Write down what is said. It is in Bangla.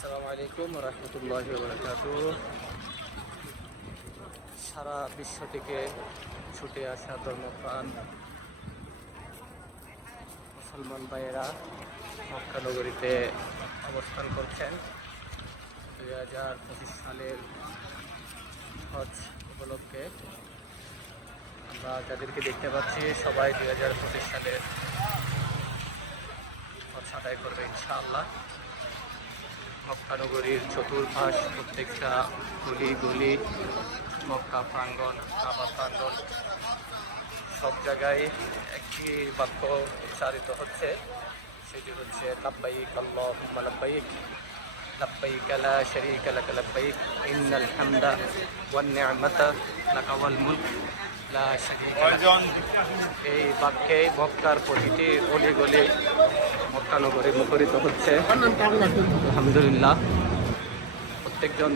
আসসালামু আলাইকুম রহমতুল্লাহ সারা বিশ্ব থেকে ছুটে আসা ধর্মপ্রাণ মুসলমান ভাইয়েরা মক্কা নগরীতে অবস্থান করছেন। দুই হাজার পঁচিশ সালের হজ উপলক্ষে। আমরা যাদেরকে দেখতে পাচ্ছি, সবাই দুই হাজার পঁচিশ সালের হজ আদায় করবে ইনশাআল্লাহ। মক্কানগরীর চতুর্পাশ প্রত্যেকটা গলি গলি, মক্কা প্রাঙ্গণ, কাবা প্রাঙ্গণ, সব জায়গায় একটি বাক্য উচ্চারিত হচ্ছে। সেটি হচ্ছে, লাব্বাইক আল্লাহুম্মা লাব্বাইক লাব্বাইক লা শারীকা লাক লাব্বাইক, ইন্নাল হামদা ওয়ান নি'মাতা, লাকা এই বাক্যে মক্কার প্রতিটি গলি গলি মক্কানগরী মুখরিত হচ্ছে। আলহামদুলিল্লাহ। প্রত্যেকজন